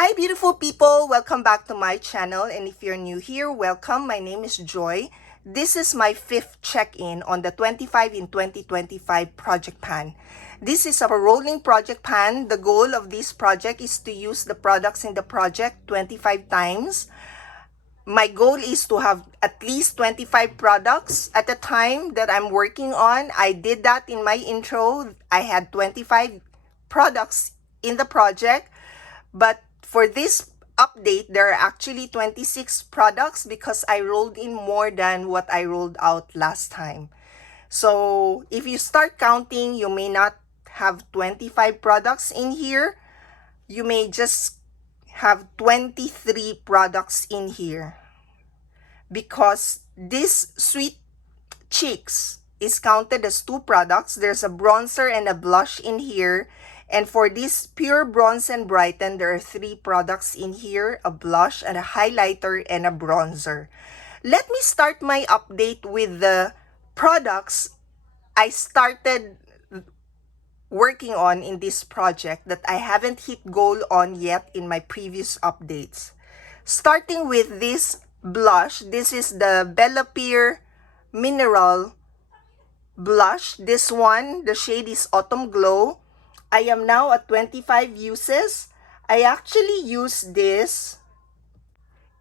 Hi beautiful people, welcome back to my channel, and if you're new here, welcome. My name is Joy. This is my 5th check-in on the 25 in 2025 project pan. This is a rolling project pan. The goal of this project is to use the products in the project 25 times. My goal is to have at least 25 products at the time that I'm working on. I did that in my intro. I had 25 products in the project, but for this update, there are actually 26 products because I rolled in more than what I rolled out last time. So if you start counting, you may not have 25 products in here. You may just have 23 products in here because this Sweet Cheeks is counted as 2 products. There's a bronzer and a blush in here. And for this Pure Bronze and Brighten, there are 3 products in here, a blush and a highlighter and a bronzer. Let me start my update with the products I started working on in this project that I haven't hit goal on yet in my previous updates. Starting with this blush, this is the Bellapier Mineral Blush. This one, the shade is Autumn Glow. I am now at 25 uses. I actually use this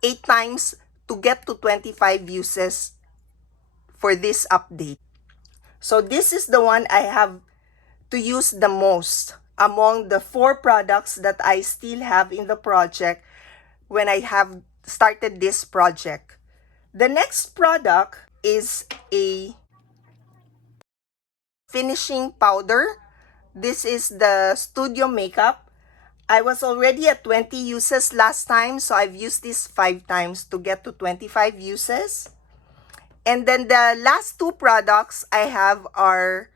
8 times to get to 25 uses for this update. So this is the one I have to use the most among the 4 products that I still have in the project when I have started this project. The next product is a finishing powder. This is the Studio Makeup. I was already at 20 uses last time, so I've used this 5 times to get to 25 uses. And then the last 2 products I have are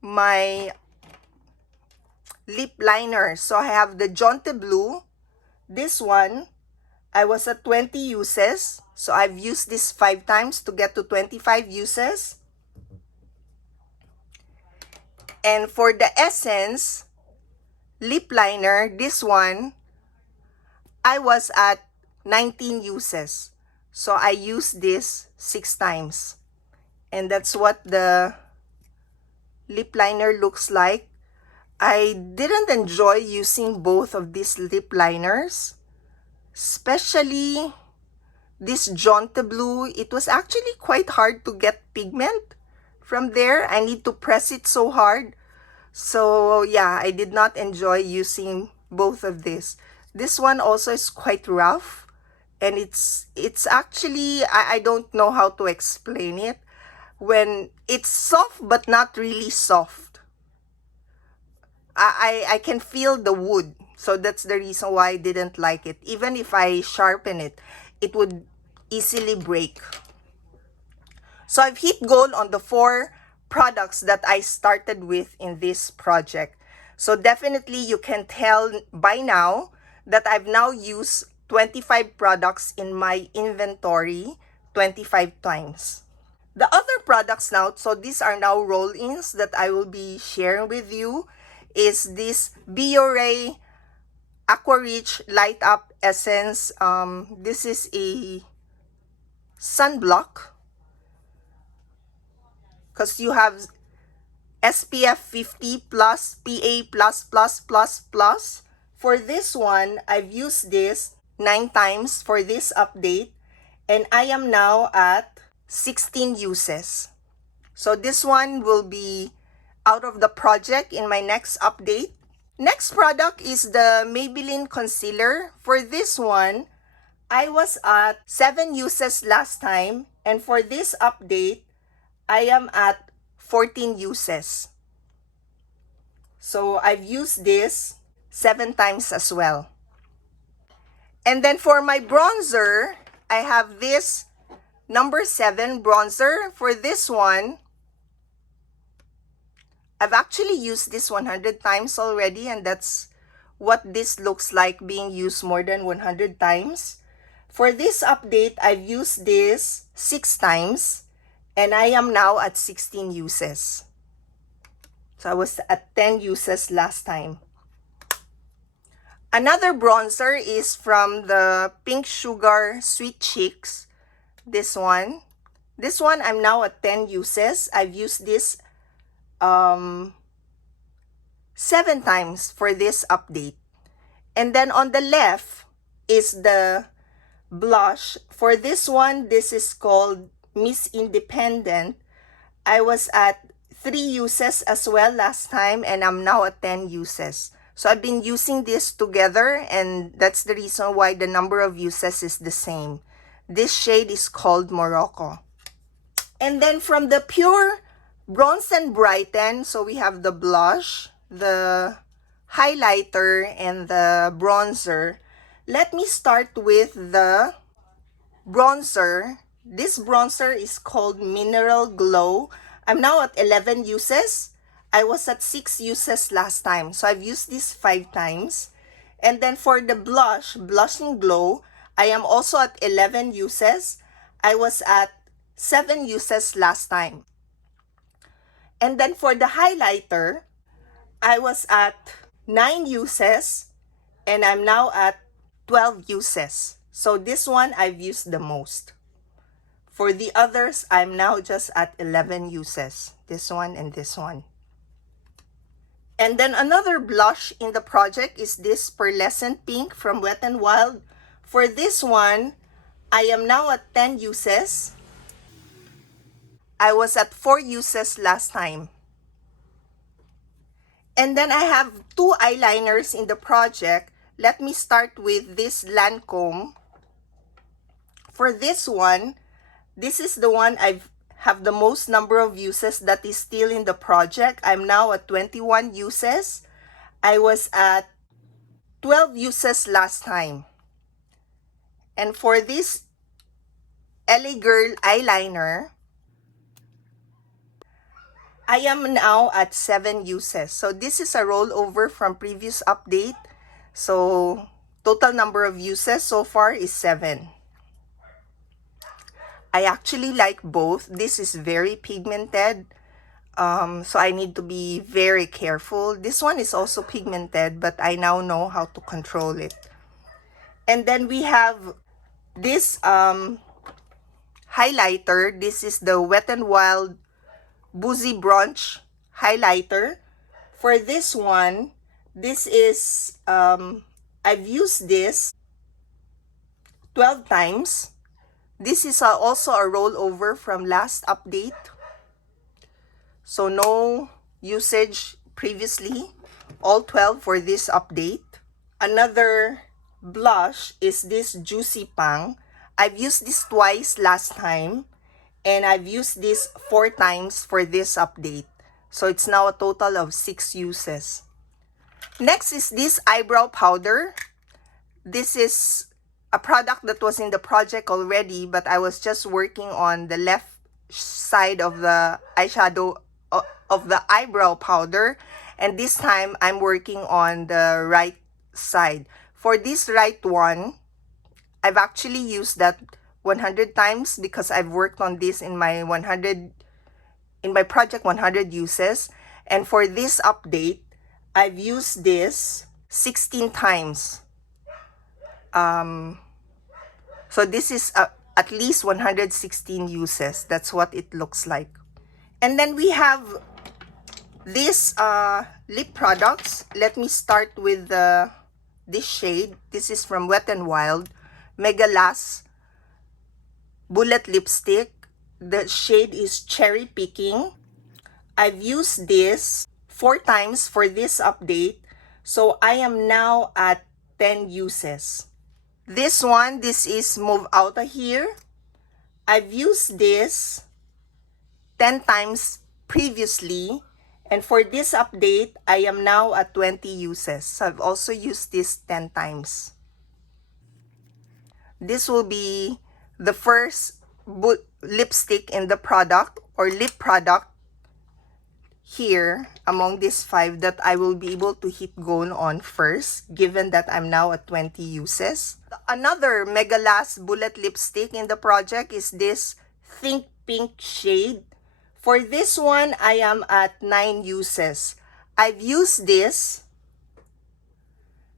my lip liners. So I have the Jonte Blue. This one, I was at 20 uses, so I've used this 5 times to get to 25 uses. And for the Essence lip liner, this one, I was at 19 uses. So I used this 6 times. And that's what the lip liner looks like. I didn't enjoy using both of these lip liners, especially this Jonte Blue. It was actually quite hard to get pigment from there. I need to press it so hard. So yeah, I did not enjoy using both of this. This one also is quite rough, and it's actually, I don't know how to explain it. When it's soft but not really soft. I can feel the wood. So that's the reason why I didn't like it. Even if I sharpen it, it would easily break. So I've hit goal on the 4 products that I started with in this project. So definitely you can tell by now that I've now used 25 products in my inventory 25 times. The other products now, so these are now roll-ins that I will be sharing with you, is this Biore Aqua Rich Light Up Essence. This is a sunblock because you have SPF 50 plus PA plus plus plus plus. For this one, I've used this 9 times for this update, and I am now at 16 uses. So this one will be out of the project in my next update. Next product is the Maybelline Concealer. For this one, I was at 7 uses last time, and for this update, I am at 14 uses. So I've used this 7 times as well. And then for my bronzer, I have this number 7 bronzer. For this one, I've actually used this 100 times already, and that's what this looks like being used more than 100 times. For this update, I've used this 6 times, and I am now at 16 uses. So I was at 10 uses last time. Another bronzer is from the Pink Sugar Sweet Cheeks. This one. This one, I'm now at 10 uses. I've used this 7 times for this update. And then on the left is the blush. For this one, this is called Miss Independent. I was at 3 uses as well last time, and I'm now at 10 uses. So I've been using this together, and that's the reason why the number of uses is the same. This shade is called Morocco. And then from the Pure Bronze and Brighten, so we have the blush, the highlighter, and the bronzer. Let me start with the bronzer. This bronzer is called Mineral Glow. I'm now at 11 uses. I was at 6 uses last time. So I've used this 5 times. And then for the blush, Blushing Glow, I am also at 11 uses. I was at 7 uses last time. And then for the highlighter, I was at 9 uses. And I'm now at 12 uses. So this one I've used the most. For the others, I'm now just at 11 uses. This one and this one. And then another blush in the project is this Pearlescent Pink from Wet n Wild. For this one, I am now at 10 uses. I was at 4 uses last time. And then I have 2 eyeliners in the project. Let me start with this Lancome. For this one, this is the one I have the most number of uses that is still in the project. I'm now at 21 uses. I was at 12 uses last time. And for this LA Girl eyeliner, I am now at 7 uses. So this is a rollover from previous update. So total number of uses so far is 7. I actually like both. This is very pigmented. So I need to be very careful. This one is also pigmented, but I now know how to control it. And then we have this highlighter. This is the Wet n Wild Boozy Brunch highlighter. For this one, this is, I've used this 12 times. This is also a rollover from last update. So no usage previously. All 12 for this update. Another blush is this Juicy Pang. I've used this twice last time. And I've used this 4 times for this update. So it's now a total of 6 uses. Next is this eyebrow powder. This is a product that was in the project already, but I was just working on the left side of the eyeshadow of the eyebrow powder. And this time, I'm working on the right side. For this right one, I've actually used that 100 times because I've worked on this in my project 100 uses. And for this update, I've used this 16 times. So this is at least 116 uses. That's what it looks like. And then we have these lip products. Let me start with this shade. This is from Wet n Wild Mega Lash Bullet Lipstick. The shade is Cherry Picking. I've used this 4 times for this update. So I am now at 10 uses. This one, this is Move Out of Here. I've used this 10 times previously. And for this update, I am now at 20 uses. So I've also used this 10 times. This will be the first lipstick in the product or lip product here among these 5 that I will be able to hit go on first, given that I'm now at 20 uses. Another Mega Lash Bullet Lipstick in the project is this Think Pink shade. For this one, I am at 9 uses. I've used this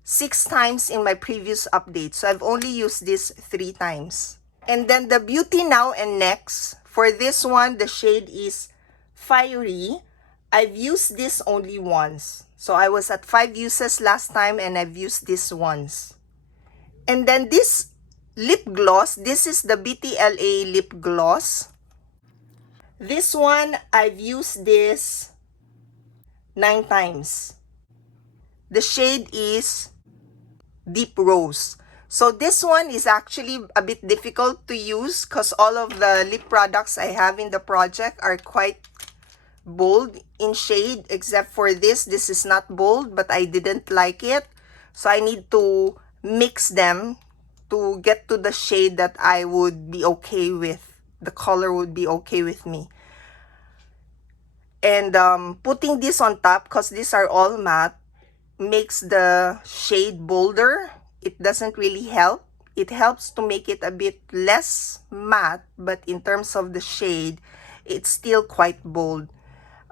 6 times in my previous update. So I've only used this 3 times. And then the Beauty Now and Next, for this one, the shade is Fiery. I've used this only once. So I was at 5 uses last time and I've used this once. And then this lip gloss, this is the BTLA lip gloss. This one, I've used this 9 times. The shade is Deep Rose. So this one is actually a bit difficult to use because all of the lip products I have in the project are quite bold in shade, except for this. This is not bold, but I didn't like it. So I need to mix them to get to the shade that I would be okay with. The color would be okay with me. And putting this on top, because these are all matte, makes the shade bolder. It doesn't really help. It helps to make it a bit less matte, but in terms of the shade, it's still quite bold.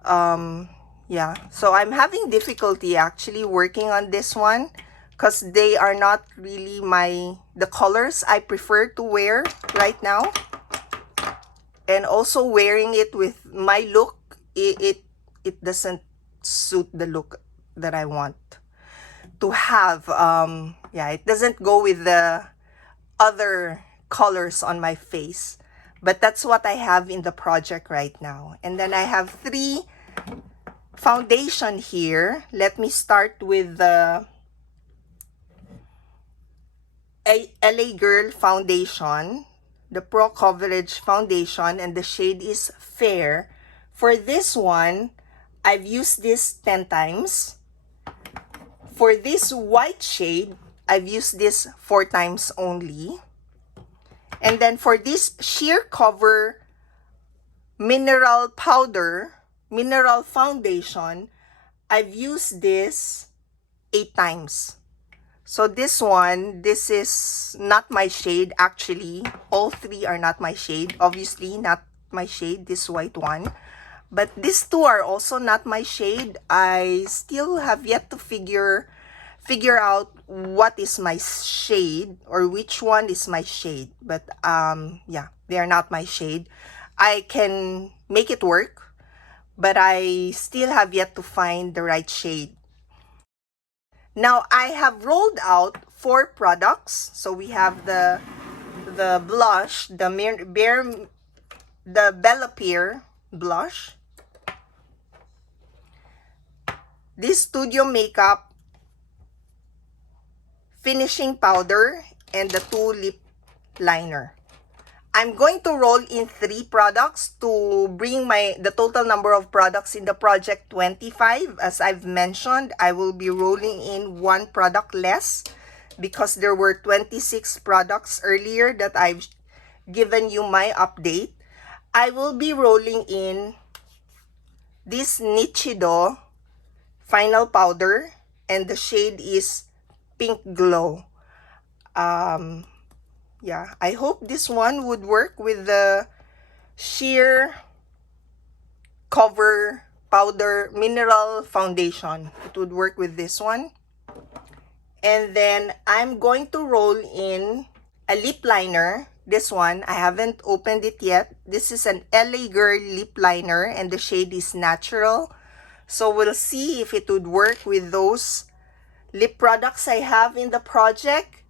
Yeah, so I'm having difficulty actually working on this one because they are not really the colors I prefer to wear right now. And also wearing it with my look, it doesn't suit the look that I want to have. Yeah, it doesn't go with the other colors on my face, but that's what I have in the project right now. And then I have 3 foundation here. Let me start with the LA Girl foundation, the Pro Coverage foundation, and the shade is Fair. For this one, I've used this 10 times. For this white shade, I've used this 4 times only. And then for this Sheer Cover mineral foundation, I've used this 8 times. So this one, this is not my shade actually. All 3 are not my shade. Obviously not my shade, this white one. But these 2 are also not my shade. I still have yet to figure out what is my shade or which one is my shade. But yeah, they are not my shade. I can make it work, but I still have yet to find the right shade. Now I have rolled out 4 products. So we have the blush, the Bella Peer blush, this Studio Makeup finishing powder, and the 2 lip liner. I'm going to roll in 3 products to bring the total number of products in the project 25. As I've mentioned, I will be rolling in 1 product less because there were 26 products earlier that I've given you my update. I will be rolling in this Nichido final powder, and the shade is Pink Glow. Yeah, I hope this one would work with the Sheer Cover Powder Mineral Foundation. It would work with this one. And then I'm going to roll in a lip liner. This one, I haven't opened it yet. This is an LA Girl lip liner and the shade is Natural. So we'll see if it would work with those lip products I have in the project.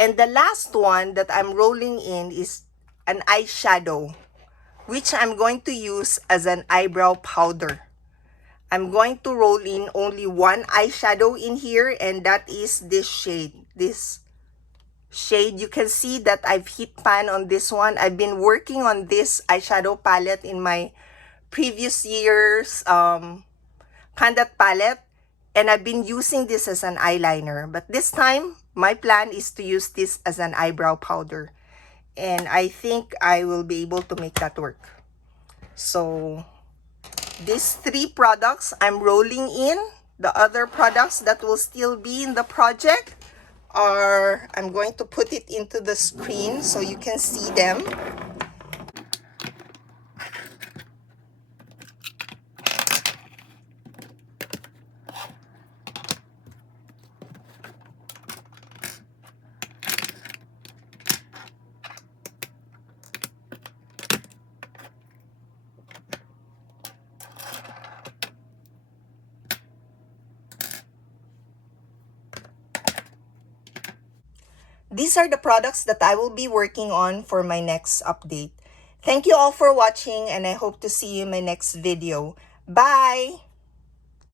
And the last one that I'm rolling in is an eyeshadow, which I'm going to use as an eyebrow powder. I'm going to roll in only 1 eyeshadow in here, and that is this shade. This shade, you can see that I've hit pan on this one. I've been working on this eyeshadow palette in my previous year's Pandat palette, and I've been using this as an eyeliner. But this time, my plan is to use this as an eyebrow powder. And I think I will be able to make that work. So these 3 products I'm rolling in. The other products that will still be in the project are, I'm going to put it into the screen so you can see them. These are the products that I will be working on for my next update. Thank you all for watching, and I hope to see you in my next video. Bye!